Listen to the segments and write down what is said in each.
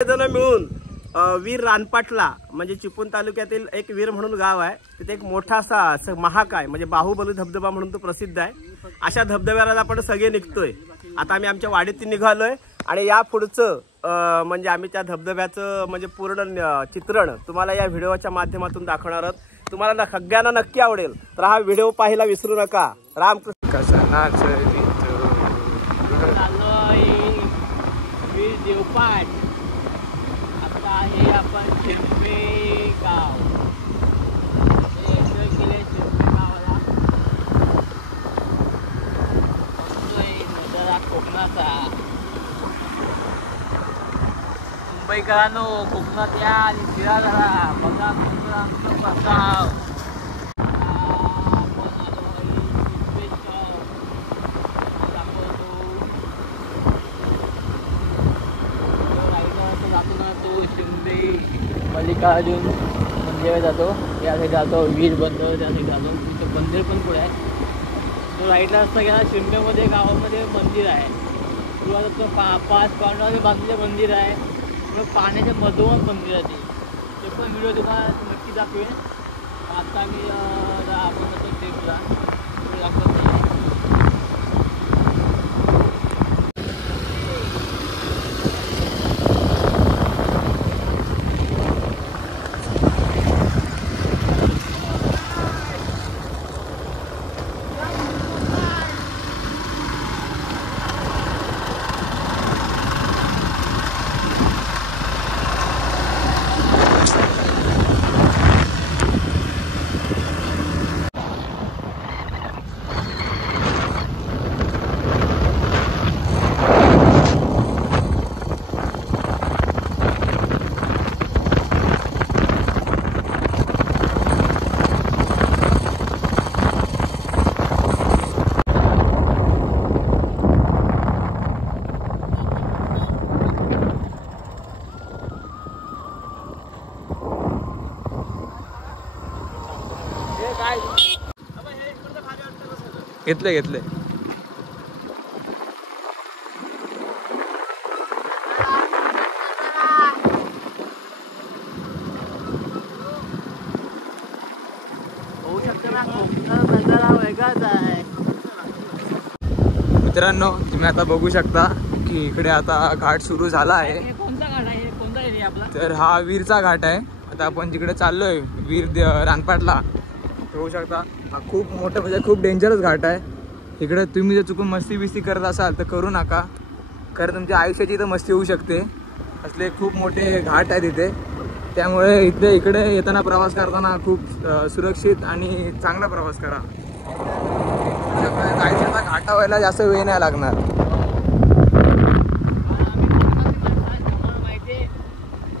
जण मिळून वीर रानपाटला म्हणजे चिपळूण तालुक्यातील एक वीर म्हणून गाव आहे, तिथे एक मोठासा महाकाय म्हणजे बाहुबली धबधबा म्हणून तो प्रसिद्ध आहे। अशा धबधब्याला आपण सगळे निघतोय। आता आम्ही आमच्या वाडीत निघालोय आणि या पुढचं म्हणजे आम्ही त्या धबधब्याचं म्हणजे पूर्ण चित्रण तुम्हाला या व्हिडिओच्या माध्यमातून दाखवणार आहोत। तुम्हाला सगळ्यांना नक्की आवडेल, तर हा व्हिडिओ पाहायला विसरू नका। रामकृष्ण कसा नाचतो वीर देवपाट। आता आहे आपण शेंपे गाव, एंजॉय केले शेंपे गावाला। नजारा कोकणाचा। मुंबईकरांनो कोकणात या आणि फिरा जरा, बघा कोकणाचा प्रसाव। मल्लिकार्जुन मंदिर जातो, या साईड जातो वीर बंदर, त्या साईड जातो। तिथं मंदिर पण पुढे आहे, तो राईटला असता गेला। शिंदेमध्ये गावामध्ये मंदिर आहे, किंवा 5 पांडवांनी बांधलेलं मंदिर आहे, पाण्याच्या मधोमध मंदिर आहे ते पण व्हिडिओ तुम्हाला नक्की दाखवेन। आता मी आपण जातो ट्रिपला, दाखवत नाही। घेतले घेतले होऊ शकतं ना, कोकणात नजारा वेगळाच आहे। मित्रांनो, तुम्ही आता बघू शकता की इकडे आता घाट सुरू झाला आहे। कोणता घाट आहे, कोणता एरिया आपला? तर हा वीरचा घाट आहे। आता आपण जिकडे चाललोय वीर रानपाटला, होऊ शकता हा खूप मोठं म्हणजे खूप डेंजरस घाट आहे। इकडे तुम्ही जर चुकून मस्ती बिस्ती करत असाल तर करू नका, कारण तुमच्या आयुष्याची इथं मस्ती होऊ शकते। असले खूप मोठे घाट आहेत इथे, त्यामुळे इकडे येताना प्रवास करताना खूप सुरक्षित आणि चांगला प्रवास करा। जायचं घाटा व्हायला जास्त वेळ नाही लागणार। माहिती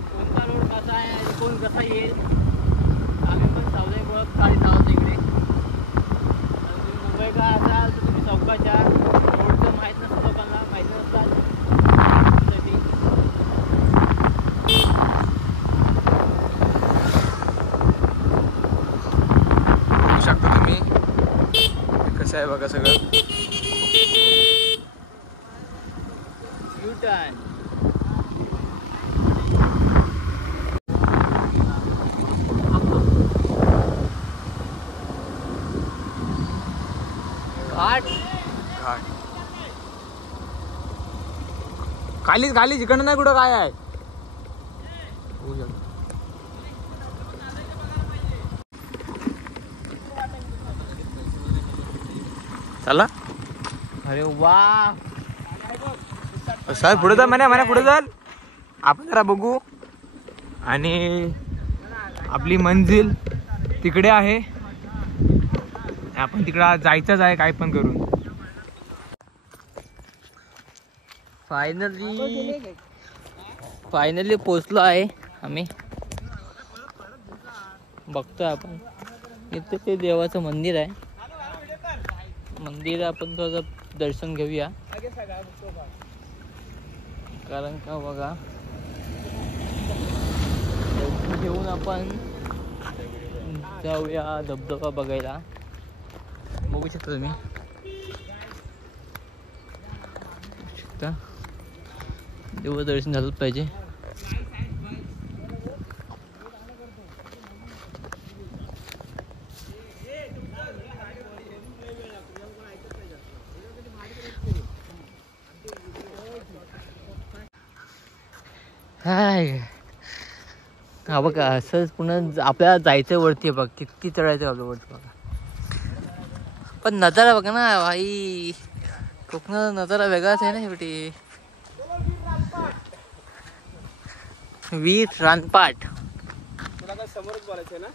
कोणता रोड कसा आहे आणि कोण कसा येईल, आम्ही पण सावधानीपूर्वक गाडी चालवतो इकडे। मुंबईला असाल तर तुम्ही चौकाच्या रोडचं माहीत नसतं, लोकांना माहीत नसतात बघू शकता तुम्ही कसं आहे बघा सगळं। U turn. घाट घाट खालीच खालीच, इकडं नाही कुठं काय आहे। चला, अरे वा, सर पुढे जा, म्हणे पुढे चाल, आपण जरा बघू। आणि आपली मंजिल तिकडे आहे, आपण तिकडं जायचंच आहे काय पण करून। फायनली पोचलो आहे आम्ही। बघतोय आपण इथे ते देवाचं मंदिर आहे, मंदिर आपण थोडं दर्शन घेऊया। कारण का बघा, दर्शन घेऊन आपण जाऊया धबधबा बघायला। बघू शकता तुम्ही, देवदर्शन झालंच पाहिजे। हाय हा बघा असंच पुन्हा आपल्याला जायचं वरती बघ किती चढायचं आपल्या वरती बघा. पण नजारा बघा ना भाई कोकणाचा नजारा वेगळाच आहे ना शेवटी. वीर रानपाट तुला काय समोरच बोलायचं ना.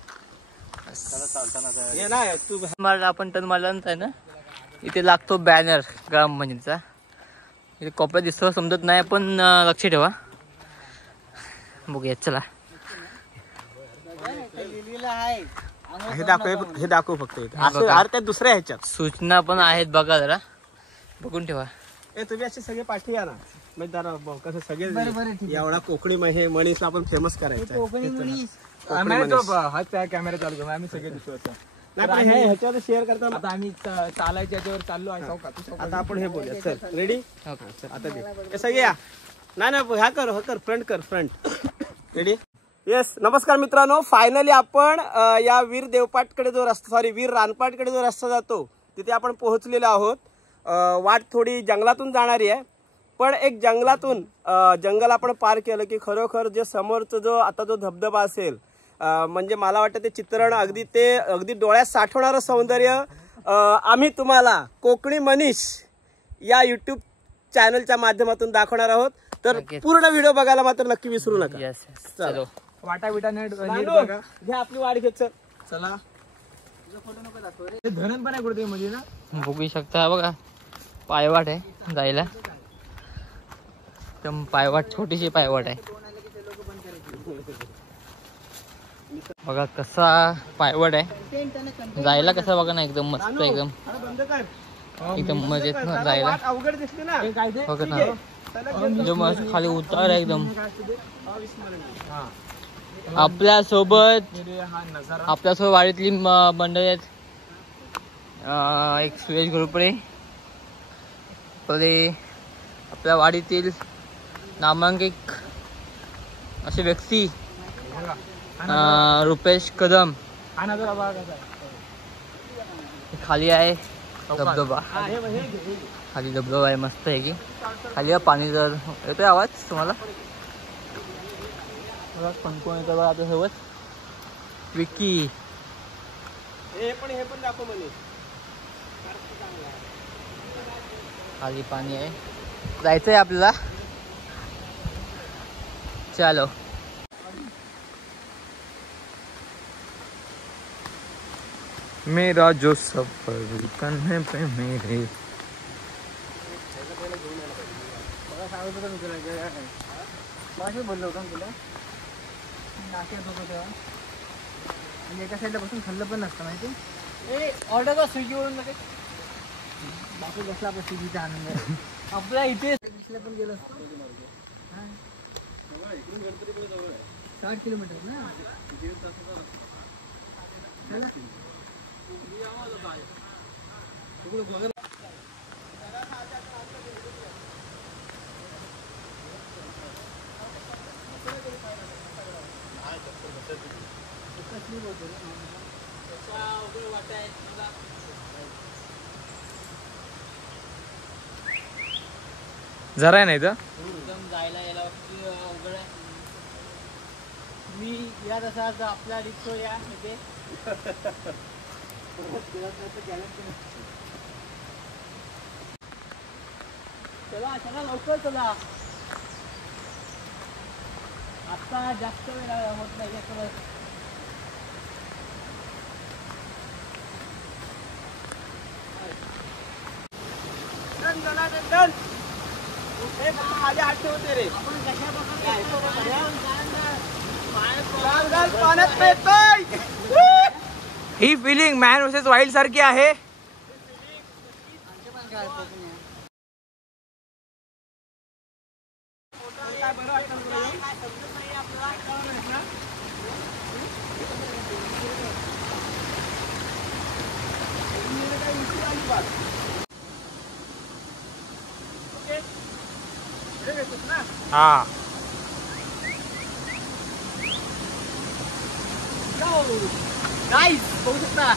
मारला आपण टन मारल्यानंतर आहे ना इथे लागतो बॅनर ग्रामपंचायतचा. इथे कॉपऱ्यात दिसतो समजत नाही पण लक्ष ठेवा. बघूया चला. हे दाखव फक्त त्या दुसऱ्या ह्याच्यात सूचना पण आहेत बघा जरा बघून ठेवा. तुम्ही असे सगळे पाठी या ना म्हणजे जरा कसं सगळे एवढा कोकणी हे मनीसला आपण फेमस करायचं. कॅमेरा चालू करू आम्ही सगळे दिसतो. ह्याच्यावर शेअर करताना आता आम्ही चालायच्या याच्यावर चाललो आहे. आता आपण हे बोलूया. चल रेडी. आता दे सगळे या. नाही ह्या कर फ्रंट रेडी. येस नमस्कार मित्रांनो. फायनली आपण या वीर देवपाटकडे जो रस्ता वीर रानपाटकडे जो रस्ता जातो तिथे आपण पोहोचलेलो आहोत. वाट थोडी जंगलातून जाणारी आहे पण एक जंगल आपण पार केलं की खरोखर जे समोरचं जो आता जो धबधबा असेल म्हणजे मला वाटतं ते चित्रण अगदी डोळ्यात साठवणारं सौंदर्य आम्ही तुम्हाला कोकणी मनीष या यूट्यूब चॅनलच्या माध्यमातून दाखवणार आहोत. तर पूर्ण व्हिडिओ बघायला मात्र नक्की विसरू नका. चलो वाटा बिटा नीट बघा. घ्या आपली वाट घेत चला. धरण पण आहे कुठे मध्ये ना बघू शकता बघा पायवाट आहे जायला. एकदम पायवाट छोटीशी पायवाट आहे बघा कसा पायवाट आहे जायला कसा बघा ना एकदम मस्त एकदम मजेत ना जायला बघा ना एकदम मस्त खाली उतार आहे एकदम. आपल्यासोबत वाडीतली मंडळी आहेत. एक सुरेश घोरपडे आपल्या वाडीतील नामांकित असे व्यक्ती रुपेश कदम. खाली आहे धबधबा. खाली धबधबा आहे मस्त आहे की खाली पाणी जर येतोय आवाज तुम्हाला कोण येतं बघा आपल्या सोबत विकी. हे पण दाखव म्हणे. खाली पाणी आहे जायचंय आपल्याला. चलो मेरा जो सफर करने पे मेरे बोललो होतो तुला एका साईडला बसून खाल्लं पण नसतं माहिती. ऑर्डर का स्विगीवरून लगेच बापू बसला आपला स्विगीचा आनंद. आपल्या इथे पण गेलं 60 किलोमीटर ना. जरा आहे नाही तर एकदम जायला यायला अवघड आहे. मी या तसा आपला रिक्षो या इथे चला लवकर चला. आता जास्त वेळ होत नाही याकडे. माझ्या हात ठेवते रे. ही फिलिंग मॅन वर्सेस वाईल्ड सारखी आहे. हा गाईस बघू शकता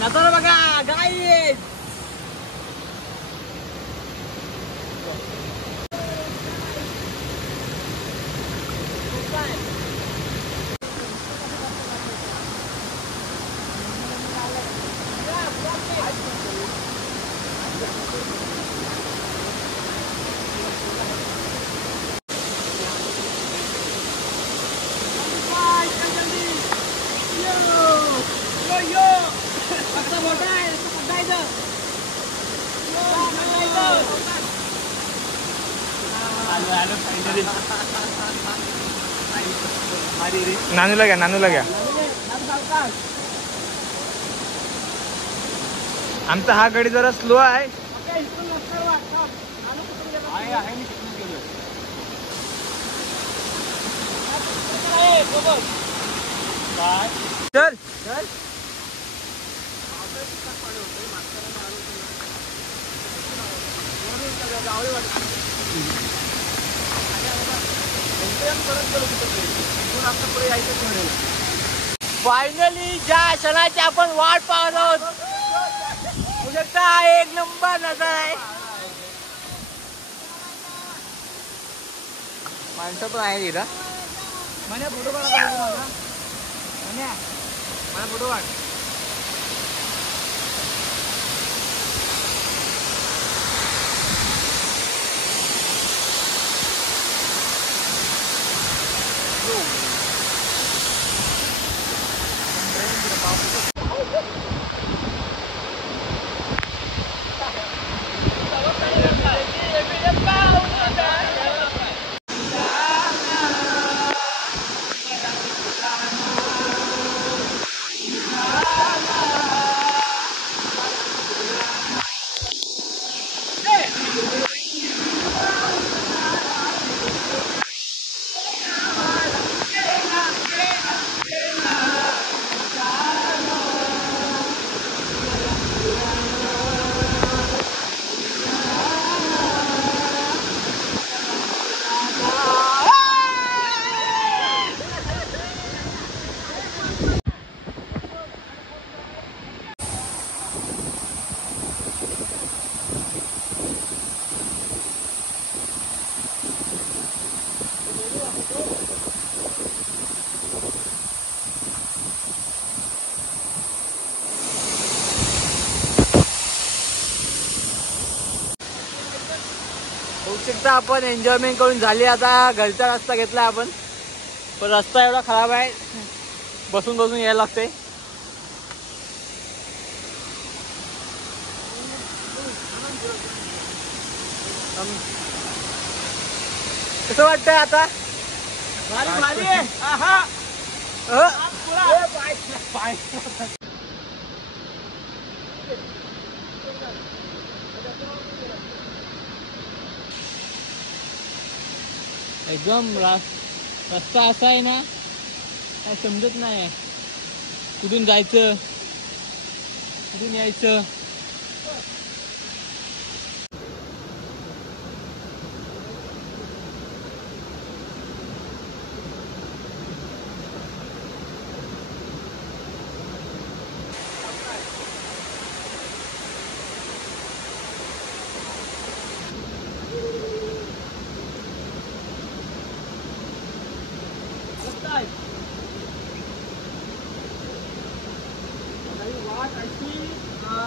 नजारा बघा गाईस. नानूला घ्या, नानूला घ्या. आमचा हा गडी जरा स्लो आहे. चल फायनली ज्या क्षणाची आपण वाट पाहत आहोत, एक नंबर नजर आहे. माणसं पण आहे तिथं. मला फोटो काढ, मला फोटो काढ. बहुतेकदा आपण एन्जॉयमेंट करून झाली. आता घरचा रस्ता घेतला आपण, पण रस्ता एवढा खराब आहे, बसून बसून यायला लागते. कसं वाटतंय आता? एकदम रस्ता असा आहे ना, काय समजत नाही कुठून जायचं कुठून यायचं.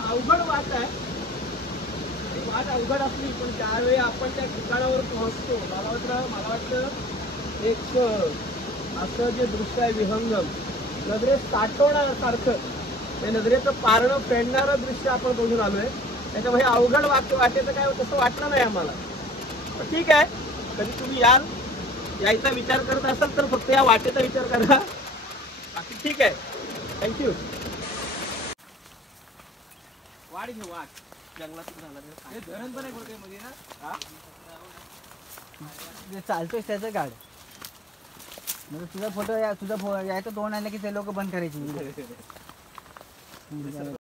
अवघड वाट आहे. वाट अवघड असली पण त्यावेळी आपण त्या ठिकाणावर पोहोचतो. मला वाटतं एक असं जे दृश्य आहे विहंगम, नजरेत साठवण्यासारखं, त्या नजरेचं पारणं फेडणारं दृश्य आपण बघून आलोय. त्याच्यामुळे अवघड वाटेचं काय तसं वाटलं नाही आम्हाला. पण ठीक आहे, कधी तुम्ही यायचा विचार करत असाल तर फक्त या वाटेचा विचार करा, बाकी ठीक आहे. थँक्यू. वाट घेऊ, वाट जंगलातून झालं धरण पण आहे मध्ये ना. चालतोय त्याचं गाड, म्हणजे तुझा फोटो यायचं तोंड आलं की ते लोक बंद करायची.